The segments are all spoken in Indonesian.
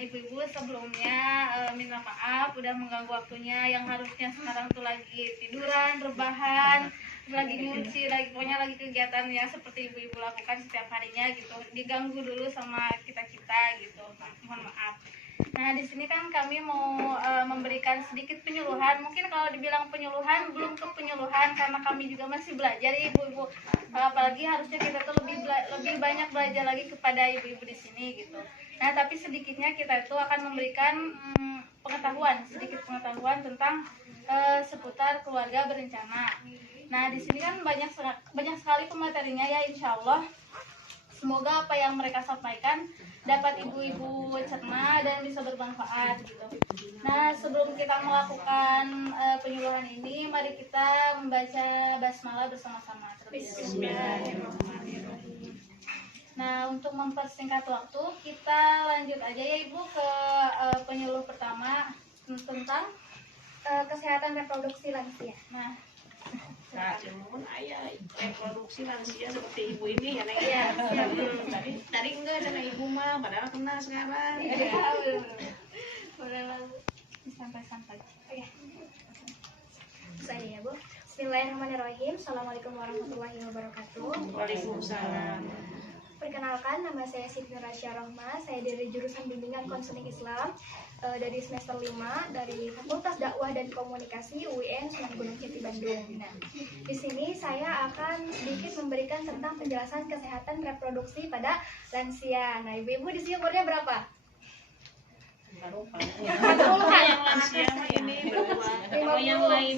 ibu-ibu sebelumnya minta maaf udah mengganggu waktunya, yang harusnya sekarang tuh lagi tiduran, rebahan, lagi nyuci, pokoknya lagi kegiatan yang seperti ibu-ibu lakukan setiap harinya gitu, diganggu dulu sama kita-kita gitu. Mohon maaf. Nah, di sini kan kami mau memberikan sedikit penyuluhan. Mungkin kalau dibilang penyuluhan, belum ke penyuluhan karena kami juga masih belajar ya ibu-ibu. Apalagi harusnya kita tuh lebih banyak belajar lagi kepada ibu-ibu di sini gitu. Nah, tapi sedikitnya kita itu akan memberikan sedikit pengetahuan tentang seputar keluarga berencana. Nah, di sini kan banyak sekali pematerinya ya, insya Allah. Semoga apa yang mereka sampaikan dapat ibu-ibu cerna dan bisa bermanfaat gitu. Nah, sebelum kita melakukan penyuluhan ini, mari kita membaca basmalah bersama-sama. Bismillahirrahmanirrahim. Nah, untuk mempersingkat waktu, kita lanjut aja ya Ibu ke penyuluh pertama tentang kesehatan reproduksi lansia. Nah, cuman ayah reproduksi lansia seperti ibu ini ya Nek. Iya, Tadi enggak ada ibu mah, padahal kena sekarang. boleh sampai-sampai. Oke. Saya ya Bu. Bismillahirrahmanirrahim. Assalamualaikum warahmatullahi wabarakatuh. Waalaikumsalam. Perkenalkan, nama saya Siti Nurasya Rohma. Saya dari jurusan Bimbingan Konseling Islam dari semester 5 dari Fakultas Dakwah dan Komunikasi UIN Sunan Gunung Jati Bandung. Nah, di sini saya akan sedikit memberikan tentang penjelasan kesehatan reproduksi pada lansia. Nah, ibu-ibu di sini umurnya berapa? Yang lansia ini berdua. Kalau yang lain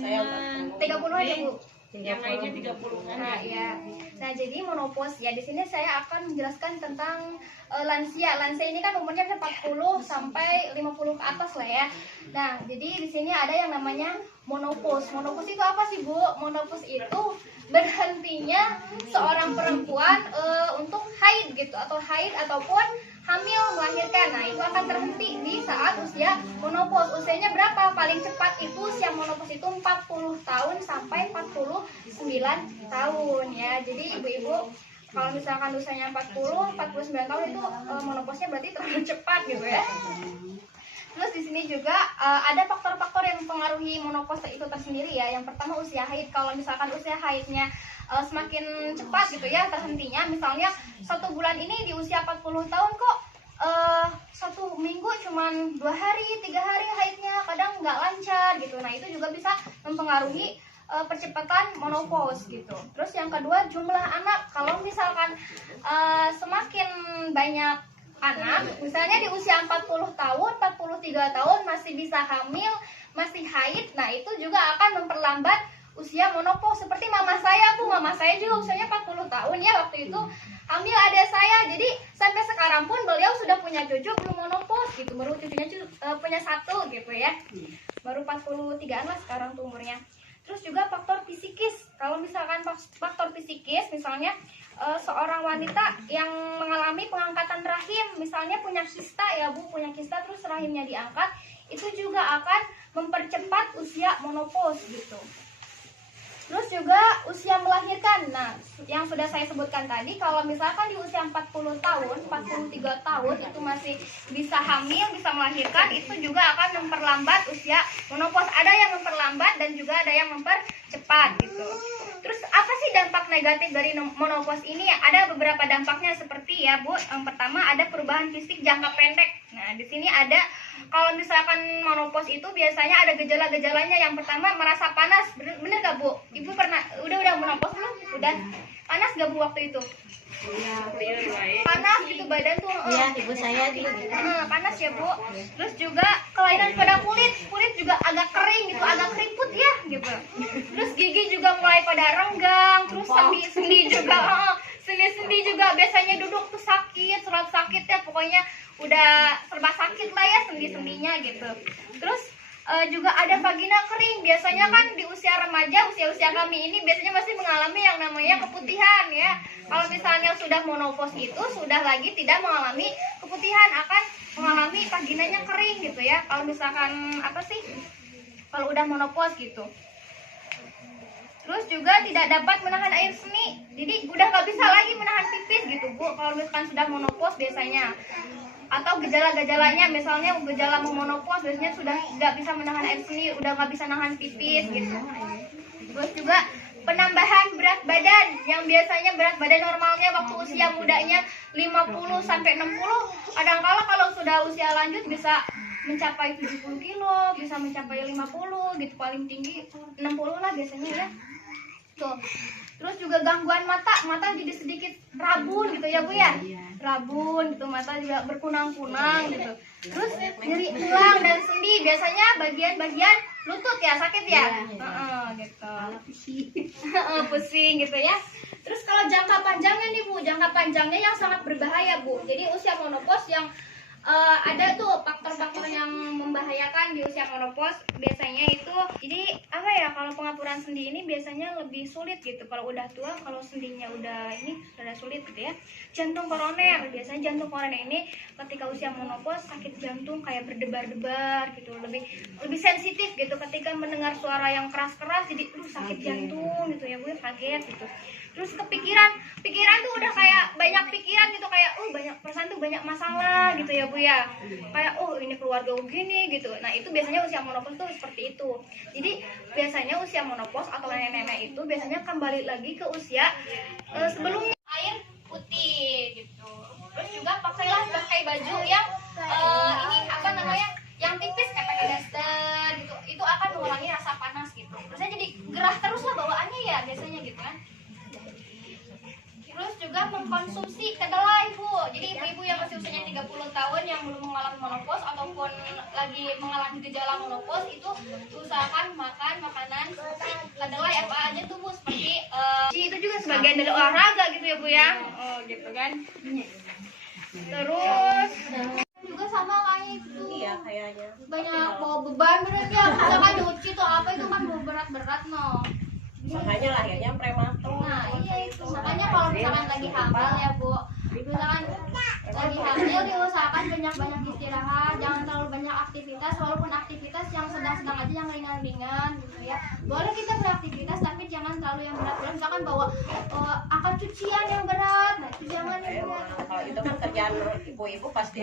30 aja Bu. yang lainnya 30-an. Nah, ya. Nah, jadi menopause ya. Di sini saya akan menjelaskan tentang lansia. Lansia ini kan umurnya 40 sampai 50 ke atas lah ya. Nah, jadi di sini ada yang namanya menopause. Menopause itu apa sih, Bu? Menopause itu berhentinya seorang perempuan untuk haid gitu, atau haid ataupun hamil melahirkan. Nah, itu akan terhenti di saat usia menopause. Usianya berapa? Paling cepat itu usia menopause itu 40 tahun sampai 49 tahun ya. Jadi ibu-ibu kalau misalkan usianya 49 tahun itu menopause-nya berarti terlalu cepat gitu ya. Terus di sini juga ada faktor-faktor yang mempengaruhi menopause itu tersendiri ya. Yang pertama usia haid. Kalau misalkan usia haidnya semakin cepat gitu ya terhentinya, misalnya 1 bulan ini di usia 40 tahun kok 1 minggu cuman 2 hari, 3 hari haidnya, kadang nggak lancar gitu. Nah, itu juga bisa mempengaruhi percepatan menopause gitu. Terus yang kedua jumlah anak. Kalau misalkan semakin banyak anak, misalnya di usia 40 tahun, 43 tahun masih bisa hamil, masih haid, nah itu juga akan memperlambat usia menopause. Seperti mama saya, Bu, mama saya juga usianya 40 tahun ya, waktu itu hamil adik saya. Jadi sampai sekarang pun beliau sudah punya cucu belum menopause gitu, baru cucunya punya 1 gitu ya. Baru 43-an lah sekarang tuh umurnya. Terus juga faktor psikis. Kalau misalkan faktor psikis, misalnya seorang wanita yang mengalami pengangkatan rahim, misalnya punya kista ya Bu, punya kista terus rahimnya diangkat, itu juga akan mempercepat usia menopause gitu. Terus juga usia melahirkan. Nah, yang sudah saya sebutkan tadi, kalau misalkan di usia 40 tahun, 43 tahun itu masih bisa hamil, bisa melahirkan, itu juga akan memperlambat usia menopause. Ada yang memperlambat dan juga ada yang mempercepat gitu. Terus apa sih dampak negatif dari menopause ini? Ada beberapa dampaknya seperti ya, Bu. Yang pertama ada perubahan fisik jangka pendek. Nah, di sini ada, kalau misalkan menopause itu biasanya ada gejala-gejalanya. Yang pertama merasa panas. Bener gak Bu? Ibu pernah udah menopause belum? Udah. Panas gak Bu waktu itu? Panas gitu badan tuh. Iya, ibu saya juga gitu. Panas ya Bu. Terus juga kelainan pada kulit juga agak kering gitu, agak keriput ya gitu. Terus gigi juga mulai pada renggang. Terus sendi juga biasanya duduk tuh sakit, selalu sakit ya, pokoknya udah serba sakit lah ya sendi-sendinya gitu. Terus juga ada vagina kering. Biasanya kan di usia remaja, usia kami ini biasanya masih mengalami yang namanya keputihan ya. Kalau misalnya sudah menopause itu sudah lagi tidak mengalami keputihan, akan mengalami vaginanya kering gitu ya. Kalau misalkan kalau udah menopause gitu. Terus juga tidak dapat menahan air seni. Jadi udah nggak bisa lagi menahan pipis gitu Bu, kalau misalkan sudah menopause biasanya. atau gejala-gejalanya, misalnya gejala menopause biasanya sudah nggak bisa menahan air seni, udah nggak bisa nahan pipis gitu. Terus juga penambahan berat badan, yang biasanya berat badan normalnya waktu usia mudanya 50 sampai 60, kadang-kala kalau sudah usia lanjut bisa mencapai 70 kilo, bisa mencapai 50 gitu, paling tinggi 60 lah biasanya ya. Tuh. Terus juga gangguan mata jadi sedikit rabun gitu ya Bu ya. Rabun gitu, mata juga berkunang-kunang gitu. Terus nyeri tulang dan sendi, biasanya bagian-bagian lutut ya sakit ya. Gitu. Pusing gitu ya. Terus kalau jangka panjangnya nih Bu, jangka panjangnya yang sangat berbahaya Bu. Jadi usia menopause yang ada tuh faktor-faktor yang membahayakan di usia menopause biasanya itu. Jadi apa ya, kalau pengaturan sendi ini biasanya lebih sulit gitu kalau udah tua, kalau sendinya udah sulit gitu ya. Jantung koroner, biasanya jantung koroner ini ketika usia menopause sakit jantung kayak berdebar-debar gitu, lebih sensitif gitu ketika mendengar suara yang keras-keras, jadi sakit jantung gitu ya Bu, kaget gitu. Terus pikiran tuh udah kayak banyak pikiran gitu, kayak banyak perasaan tuh, banyak masalah gitu ya Bu ya, kayak ini keluarga begini gitu. Nah itu biasanya usia menopause tuh seperti itu. Jadi biasanya usia menopause atau nenek-nenek itu biasanya kembali lagi ke usia sebelumnya. Air putih gitu. Terus juga pakai baju yang ini apa namanya, yang tipis kayak pakai daster gitu, itu akan mengurangi rasa panas gitu. Terusnya jadi gerah terus lah bawaannya ya biasanya gitu kan. Terus juga mengkonsumsi kedelai Bu. Jadi ibu-ibu yang masih usianya 30 tahun yang belum mengalami menopause ataupun lagi mengalami gejala menopause itu usahakan makan makanan seperti kedelai apa aja tuh Bu, seperti itu juga sebagian dari olahraga gitu ya Bu ya. Gitu kan. Terus juga sama kayak itu. Iya kayaknya. Banyak bawa beban bener ya. Misalkan nyuci tuh apa itu kan berat-berat no. Makanya lahirnya prematur. Nah iya itu, makanya kalau misalkan lagi hamil ya Bu, misalkan lagi hamil diusahakan banyak-banyak istirahat, jangan terlalu banyak aktivitas, walaupun aktivitas yang sedang-sedang aja, yang ringan-ringan gitu ya. Boleh kita beraktivitas tapi jangan terlalu yang berat-berat, misalkan bawa akan cucian yang berat, nah itu jangan ya Bu. Kalau itu kan kerjaan ibu-ibu pasti.